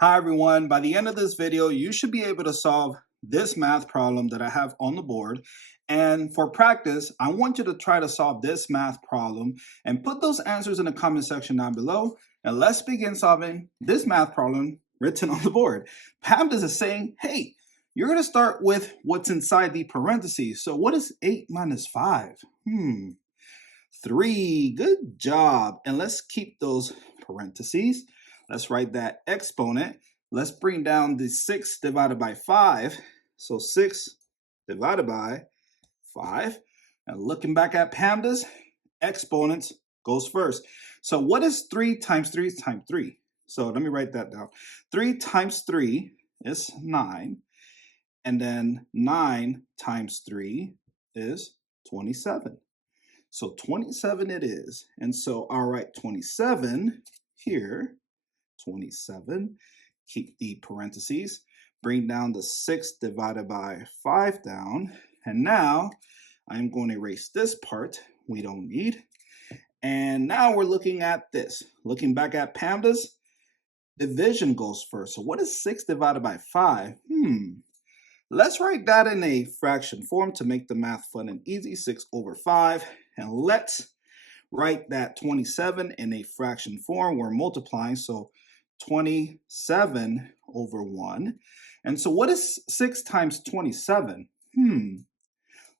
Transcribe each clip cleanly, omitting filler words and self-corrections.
Hi everyone, by the end of this video, you should be able to solve this math problem that I have on the board. And for practice, I want you to try to solve this math problem and put those answers in the comment section down below. And let's begin solving this math problem written on the board. PEMDAS is saying, hey, you're gonna start with what's inside the parentheses. So what is 8 minus 5? 3, good job. And let's keep those parentheses. Let's write that exponent. Let's bring down the 6 divided by 5. So 6 divided by 5. And looking back at PEMDAS, exponents goes first. So what is 3 times 3 times 3? So let me write that down. 3 times 3 is 9. And then 9 times 3 is 27. So 27 it is. And so I'll write 27 here. 27, keep the parentheses, bring down the 6 divided by 5 down, and now I'm going to erase this part we don't need. And now we're looking at this. Looking back at PEMDAS, division goes first. So what is 6 divided by 5? Let's write that in a fraction form to make the math fun and easy, 6 over 5. And let's write that 27 in a fraction form. We're multiplying, so 27 over 1. And so what is 6 times 27?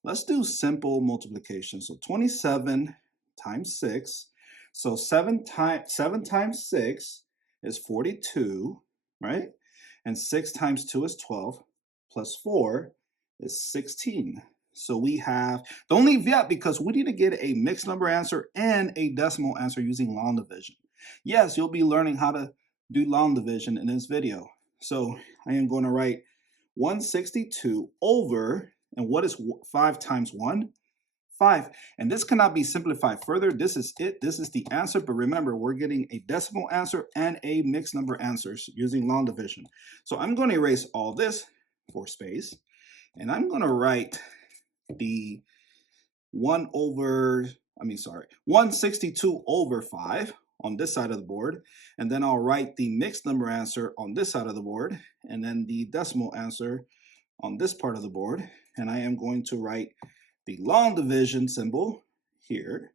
Let's do simple multiplication. So 27 times 6. So 7 times 6 is 42, right? And 6 times 2 is 12, plus 4 is 16. So we have, don't leave yet because we need to get a mixed number answer and a decimal answer using long division. Yes, you'll be learning how to do long division in this video. So I am going to write 162 over, and what is 5 times 1? 5. And this cannot be simplified further. This is it. This is the answer. But remember, we're getting a decimal answer and a mixed number answers using long division. So I'm going to erase all this for space. And I'm going to write the 162 over 5 on this side of the board, and then I'll write the mixed number answer on this side of the board, and then the decimal answer on this part of the board, and I am going to write the long division symbol here.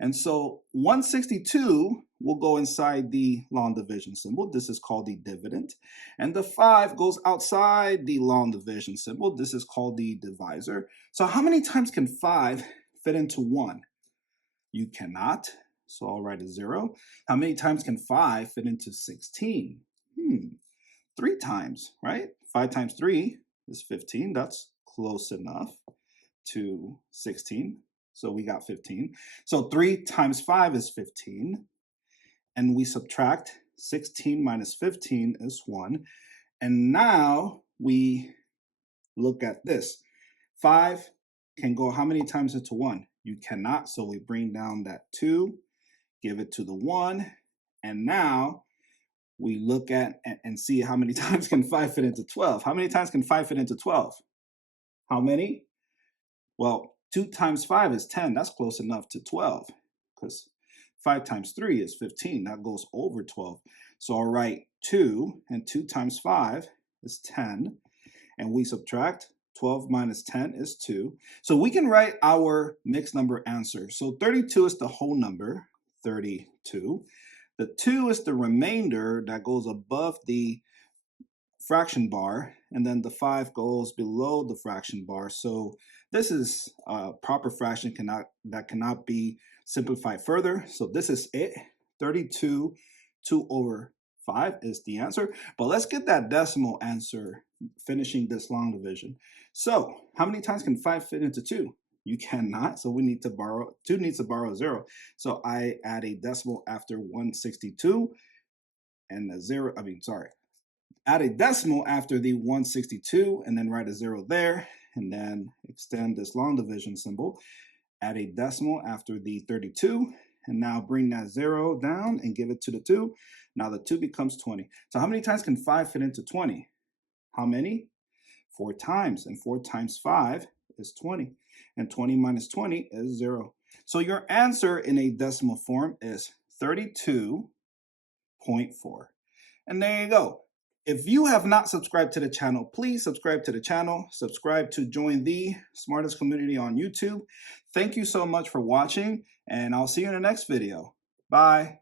And so 162 will go inside the long division symbol. This is called the dividend. And the 5 goes outside the long division symbol. This is called the divisor. So how many times can 5 fit into 1? You cannot. So I'll write a 0. How many times can 5 fit into 16? 3 times, right? 5 times 3 is 15. That's close enough to 16. So we got 15. So 3 times 5 is 15. And we subtract 16 minus 15 is 1. And now we look at this. 5 can go how many times into 1? You cannot. So we bring down that 2, give it to the 1. And now we look at and see how many times can 5 fit into 12. How many times can 5 fit into 12? How many? Well, 2 times 5 is 10. That's close enough to 12 because 5 times 3 is 15. That goes over 12. So I'll write 2, and 2 times 5 is 10. And we subtract 12 minus 10 is 2. So we can write our mixed number answer. So 32 is the whole number, 32. The 2 is the remainder that goes above the fraction bar, and then the 5 goes below the fraction bar. So this is a proper fraction that cannot be simplified further. So this is it. 32, 2 over 5 is the answer. But let's get that decimal answer finishing this long division. So how many times can 5 fit into 2? You cannot. So we need to borrow, 2 needs to borrow 0. So I add a decimal after 162 and a 0, add a decimal after the 162 and then write a 0 there, and then extend this long division symbol, add a decimal after the 32, and now bring that 0 down and give it to the 2. Now the 2 becomes 20. So how many times can 5 fit into 20? How many? 4 times, and 4 times 5 is 20, and 20 minus 20 is 0. So your answer in a decimal form is 32.4. And there you go. If you have not subscribed to the channel, please subscribe to the channel. Subscribe to join the smartest community on YouTube. Thank you so much for watching, and I'll see you in the next video. Bye.